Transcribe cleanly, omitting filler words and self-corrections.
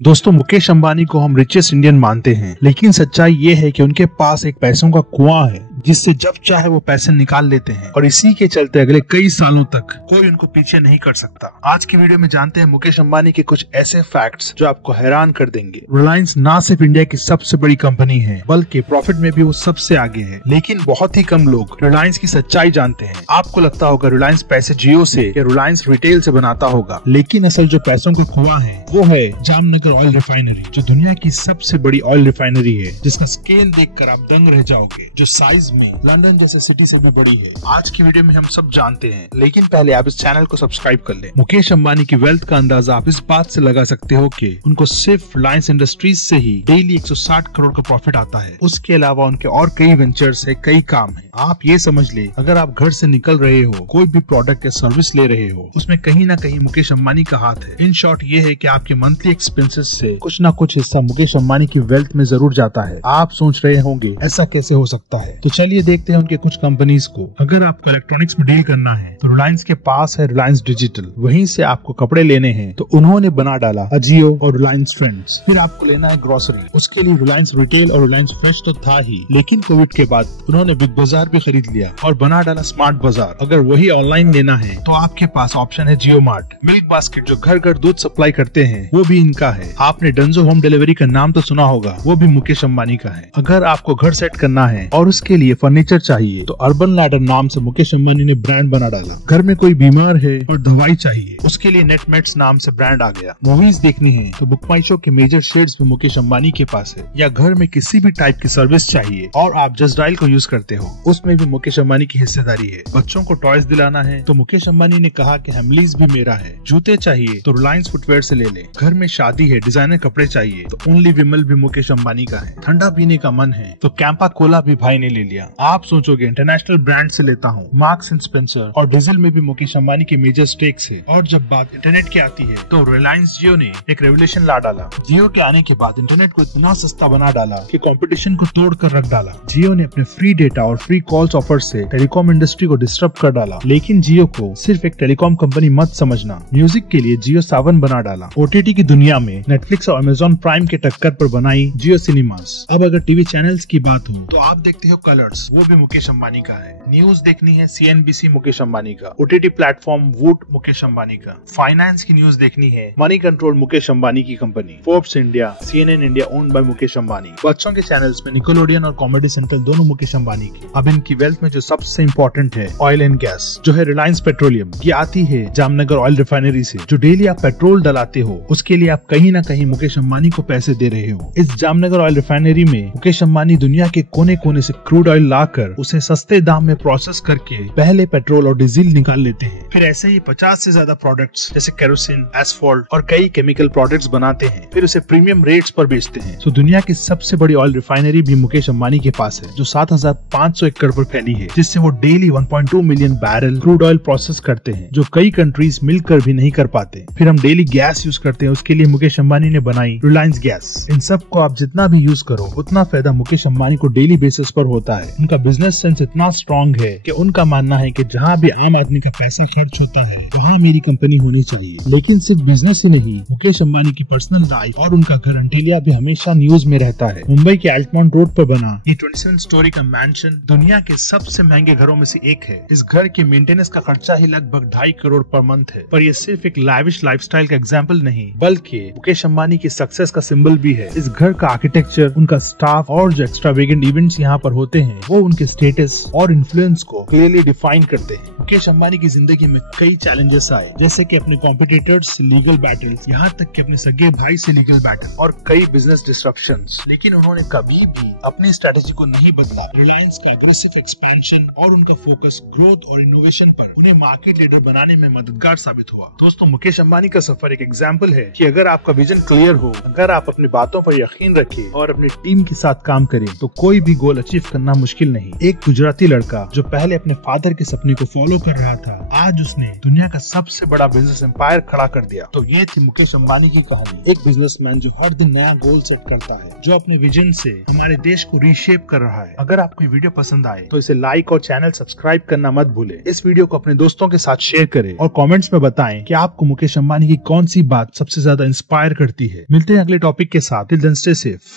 दोस्तों, मुकेश अंबानी को हम रिचेस्ट इंडियन मानते हैं, लेकिन सच्चाई ये है कि उनके पास एक पैसों का कुआं है जिससे जब चाहे वो पैसे निकाल लेते हैं और इसी के चलते अगले कई सालों तक कोई उनको पीछे नहीं कर सकता। आज की वीडियो में जानते हैं मुकेश अंबानी के कुछ ऐसे फैक्ट्स जो आपको हैरान कर देंगे। रिलायंस ना सिर्फ इंडिया की सबसे बड़ी कंपनी है बल्कि प्रॉफिट में भी वो सबसे आगे है, लेकिन बहुत ही कम लोग रिलायंस की सच्चाई जानते हैं। आपको लगता होगा रिलायंस पैसे जियो से या रिलायंस रिटेल से बनाता होगा, लेकिन असल जो पैसों का कुआं है वो है जामनगर ऑयल रिफाइनरी, जो दुनिया की सबसे बड़ी ऑयल रिफाइनरी है, जिसका स्केल देखकर आप दंग रह जाओगे, जो साइज में लंदन जैसे सिटी से भी बड़ी है। आज की वीडियो में हम सब जानते हैं, लेकिन पहले आप इस चैनल को सब्सक्राइब कर लें। मुकेश अंबानी की वेल्थ का अंदाजा आप इस बात से लगा सकते हो कि उनको सिर्फ रिलायंस इंडस्ट्रीज से ही डेली 160 करोड़ का प्रॉफिट आता है। उसके अलावा उनके और कई वेंचर्स है, कई काम है। आप ये समझ ले, अगर आप घर से निकल रहे हो, कोई भी प्रोडक्ट या सर्विस ले रहे हो, उसमें कहीं ना कहीं मुकेश अंबानी का हाथ है। इन शॉर्ट ये है कि आपके मंथली एक्सपेंसेस से कुछ ना कुछ हिस्सा मुकेश अंबानी की वेल्थ में जरूर जाता है। आप सोच रहे होंगे ऐसा कैसे हो सकता है, तो चलिए देखते हैं उनके कुछ कंपनीज को। अगर आपको इलेक्ट्रॉनिक्स में डील करना है तो रिलायंस के पास है रिलायंस डिजिटल। वहीं से आपको कपड़े लेने हैं तो उन्होंने बना डाला अजियो और रिलायंस ट्रेंड्स। फिर आपको लेना है ग्रोसरी, उसके लिए रिलायंस रिटेल और रिलायंस फ्रेश तो था ही, लेकिन कोविड के बाद उन्होंने बिग बाजार भी खरीद लिया और बना डाला स्मार्ट बाजार। अगर वही ऑनलाइन लेना है तो आपके पास ऑप्शन है जियो मार्ट। मिल्क बास्केट जो घर घर दूध सप्लाई करते हैं वो भी इनका है। आपने डंजो होम डिलीवरी का नाम तो सुना होगा, वो भी मुकेश अंबानी का है। अगर आपको घर सेट करना है और उसके लिए फर्नीचर चाहिए तो अर्बन लैडर नाम से मुकेश अंबानी ने ब्रांड बना डाला। घर में कोई बीमार है और दवाई चाहिए, उसके लिए नेटमेट्स नाम से ब्रांड आ गया। मूवीज देखनी है तो बुक माई शो के मेजर शेड्स में मुकेश अंबानी के पास है। या घर में किसी भी टाइप की सर्विस चाहिए और आप जस्ट डायल को यूज करते हो, उसमें भी मुकेश अंबानी की हिस्सेदारी है। बच्चों को टॉयज दिलाना है तो मुकेश अंबानी ने कहा कि हेमलीज भी मेरा है। जूते चाहिए तो रिलायंस फुटवेयर से ले ले। घर में शादी है, डिजाइनर कपड़े चाहिए तो ओनली विमल भी मुकेश अंबानी का है। ठंडा पीने का मन है तो कैंपा कोला भी भाई ने ले लिया। आप सोचोगे इंटरनेशनल ब्रांड से लेता हूँ, मार्क्स एंड स्पेंसर और डीजल में भी मुकेश अंबानी के मेजर स्टेक्स है। और जब बात इंटरनेट की आती है तो रिलायंस जियो ने एक रेवोल्यूशन ला डाला। जियो के आने के बाद इंटरनेट को इतना सस्ता बना डाला कि कंपटीशन को तोड़ कर रख डाला। जियो ने अपने फ्री डेटा और फ्री कॉल्स ऑफर से टेलीकॉम इंडस्ट्री को डिस्टर्ब कर डाला। लेकिन जियो को सिर्फ एक टेलीकॉम कंपनी मत समझना, म्यूजिक के लिए जियो सावन बना डाला। ओटीटी की दुनिया में नेटफ्लिक्स और अमेजॉन प्राइम के टक्कर पर बनाई जियो सिनेमास। अब अगर टीवी चैनल्स की बात हो तो आप देखते हो कलर्स, वो भी मुकेश अंबानी का है। न्यूज देखनी है CNBC मुकेश अंबानी का। ओटीटी प्लेटफॉर्म वूट मुकेश अंबानी का। फाइनेंस की न्यूज देखनी है मनी कंट्रोल मुकेश अंबानी की company. Forbes India, CNN India owned by Mukesh Ambani. बच्चों के चैनल्स में निकोलोडियन और कॉमेडी सेंट्रल दोनों मुकेश अंबानी की। अब इनकी वेल्थ में जो सबसे इम्पोर्टेंट है ऑयल एंड गैस, जो है रिलायंस पेट्रोलियम। ये आती है जामनगर ऑयल रिफाइनरी से। जो डेली आप पेट्रोल डलाते हो उसके लिए आप कहीं ना कहीं मुकेश अंबानी को पैसे दे रहे हो। इस जामनगर ऑयल रिफाइनरी में मुकेश अंबानी दुनिया के कोने कोने से क्रूड ऑयल लाकर उसे सस्ते दाम में प्रोसेस करके पहले पेट्रोल और डीजल निकाल लेते हैं। फिर ऐसे ही 50 से ज्यादा प्रोडक्ट्स जैसे केरोसिन, एस्फॉल्ट और कई केमिकल प्रोडक्ट्स बनाते हैं, फिर उसे प्रीमियम रेट्स पर बेचते हैं। तो दुनिया की सबसे बड़ी ऑयल रिफाइनरी भी मुकेश अंबानी के पास है, जो 7,500 एकड़ पर फैली है, जिससे वो daily 1.2 million barrel crude oil process करते हैं, जो कई कंट्रीज मिलकर भी नहीं कर पाते। फिर हम डेली गैस यूज करते हैं, उसके लिए मुकेश अंबानी ने बनाई रिलायंस गैस। इन सब को आप जितना भी यूज करो उतना फायदा मुकेश अंबानी को डेली बेसिस पर होता है। उनका बिजनेस सेंस इतना स्ट्रॉन्ग है कि उनका मानना है कि जहाँ भी आम आदमी का पैसा खर्च होता है वहाँ मेरी कंपनी होनी चाहिए। लेकिन सिर्फ बिजनेस ही नहीं, मुकेश अंबानी की पर्सनल लाइफ और उनका घर अंटेलिया भी हमेशा न्यूज में रहता है। मुंबई के अल्टमाउंट रोड पर बना ये 27 स्टोरी का मैंशन दुनिया के सबसे महंगे घरों में से एक है। इस घर के मेंटेनेंस का खर्चा ही लगभग 2.5 करोड़ पर मंथ है। पर ये सिर्फ एक लैविश लाइफस्टाइल का एग्जाम्पल नहीं, बल्कि मुकेश अंबानी की सक्सेस का सिंबल भी है। इस घर का आर्किटेक्चर, उनका स्टाफ और जो एक्स्ट्रावेगेंट इवेंट्स यहाँ पर होते हैं वो उनके स्टेटस और इन्फ्लुएंस को क्लियरली डिफाइन करते हैं। मुकेश अंबानी की जिंदगी में कई चैलेंजेस आए, जैसे कि अपने कॉम्पिटिटर्स से लीगल बैटल्स, यहाँ तक कि अपने सगे भाई से लीगल बैटल और कई बिजनेस डिस्ट्रप्शंस, लेकिन उन्होंने कभी भी अपनी स्ट्रेटेजी को नहीं बदला। रिलायंस का अग्रेसिव एक्सपेंशन और उनका फोकस ग्रोथ और इनोवेशन पर उन्हें मार्केट लीडर बनाने में मददगार साबित हुआ। दोस्तों, मुकेश अंबानी का सफर एक एग्जाम्पल है कि अगर आपका विजन क्लियर हो, अगर आप अपनी बातों पर यकीन रखें और अपनी टीम के साथ काम करें तो कोई भी गोल अचीव करना मुश्किल नहीं। एक गुजराती लड़का जो पहले अपने फादर के सपने को फॉलो कर रहा था, आज उसने दुनिया का सबसे बड़ा बिजनेस एम्पायर खड़ा कर दिया। तो ये थी मुकेश अंबानी की कहानी। एक बिजनेसमैन जो हर दिन नया गोल सेट करता है, जो अपने विजन से हमारे देश को रीशेप कर रहा है। अगर आपको ये वीडियो पसंद आए तो इसे लाइक और चैनल सब्सक्राइब करना मत भूले। इस वीडियो को अपने दोस्तों के साथ शेयर करें और कमेंट्स में बताएं कि आपको मुकेश अंबानी की कौन सी बात सबसे ज्यादा इंस्पायर करती है। मिलते हैं अगले टॉपिक के साथ। Till then stay safe.